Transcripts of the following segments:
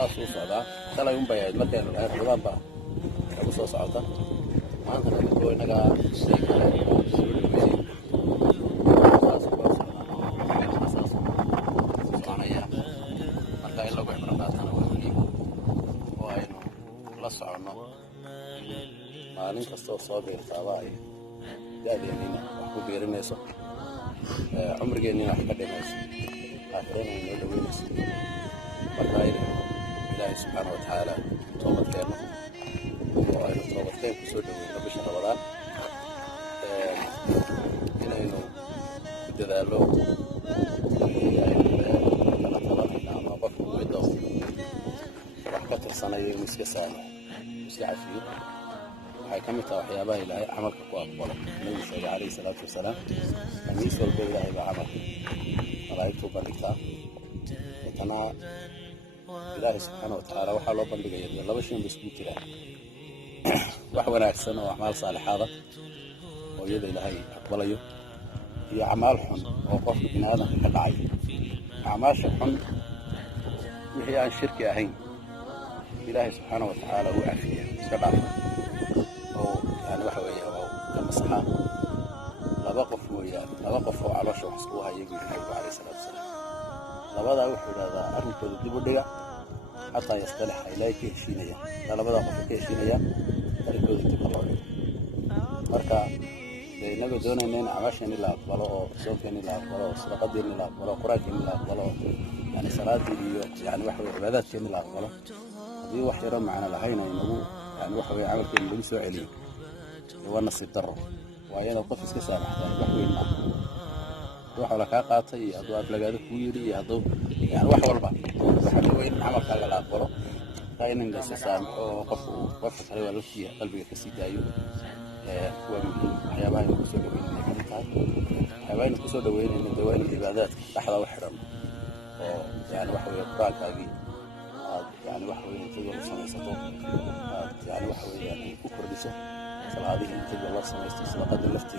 ساسو صعدا تلا يوم بيا مركان رمضان با أبو سو صعدا ما أنت نقول نجا maalin kasta oo soo beertaaba ay daadeenina wax ku beerinayso umrigeena wax ka dhimayso aakhirana inay dhaweynayso marka ilaahay subxaanahu wa tacaala toobadkeena oo aynu toobadkeen ku soo dhaweyno bisha Ramadaan inaynu ku dadaalo ama qofku midoo wax ka tirsanayo iska saamaxo iska cafiyo waxay ka mid tahay waxyaabaha ilaahay camalka ku aqbalo nabi sallallahu alayhi salaatu wasalaam amiis walba ilaahay baa camal malaa'igtu bandhigtaa intana ilaahay subxaanahu wa tacaala waxaa loo bandhigayaa laba shay isku jira wax wanaagsan oo acmaal saalixaada oo iyada ilaahay aqbalayo iyo acmaal xun oo qofka bini'aadamka ka dhacay acmaasha xun wixii aan shirki ahayn ilaahay subxaanahu wa tacaala uu cafiya iska dhaafa يعني waxa weeye oo ka masaxa laba qof oo caloosha wax isku hayay Nabiga Kaleey salaatu wasalaam labada wuxuu yiraahdaa arrinkooda dib u dhiga hatta yastalax ilayka heshiinaya labada qof ka heshiinaya arrinkooda dib loo dhigo marka inaga doonayna acmaashan ila aqbalo oo soonkan ila aqbalo sadaqadeen ila aqbalo quraankan ila aqbalo yani salaadii iyo yani waxa weeye cibaadaadkeen ila aqbalo hadii wax yar macna lahayn inagu yani waxa weeye camalkeen lagu soo celiyo ونصيب درو وأيضا الطفل كسامح يعني بحوين معه روح ولا كاقاتي هذو أفلاقات كويري هذو يعني واحد والبا بحوين عمل خلق الأقبرو فإن الناس سامح وقف عليه ولوشي قلبي كسيد أيوه هو حيوان كسود وين حيوان كسود وين إن دواني العبادات لحظة وحرم يعني واحد يقرأ كاقي يعني واحد ينتظر سنة يعني واحد يعني كفر بسه هذه تجي الله سماه استسلقت اللفتي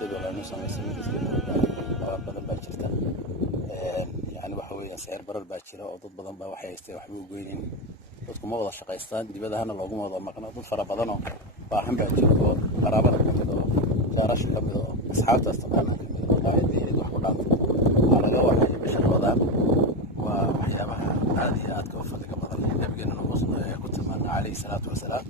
تجي الله نسماه استسلقت بدل باجرتا يعني وحوي سعر برر باجرة أو ضد بدن بوحي يستوحبوا جوينين dadku ma wada shaqaystaan dibadahana loogu wada maqnaa dad fara badan oo baahan baa jiro qaraabada kamid oo saarash kamid oo asxaabtaas taqaana kamid oo qaayadii wax ku dhaafay alaga waxay bisha Ramadaan waa waxyaabaha aad iyo aad ka fadhiga badan nabigeena ku tilmaamay alayhi salaatu wasalaam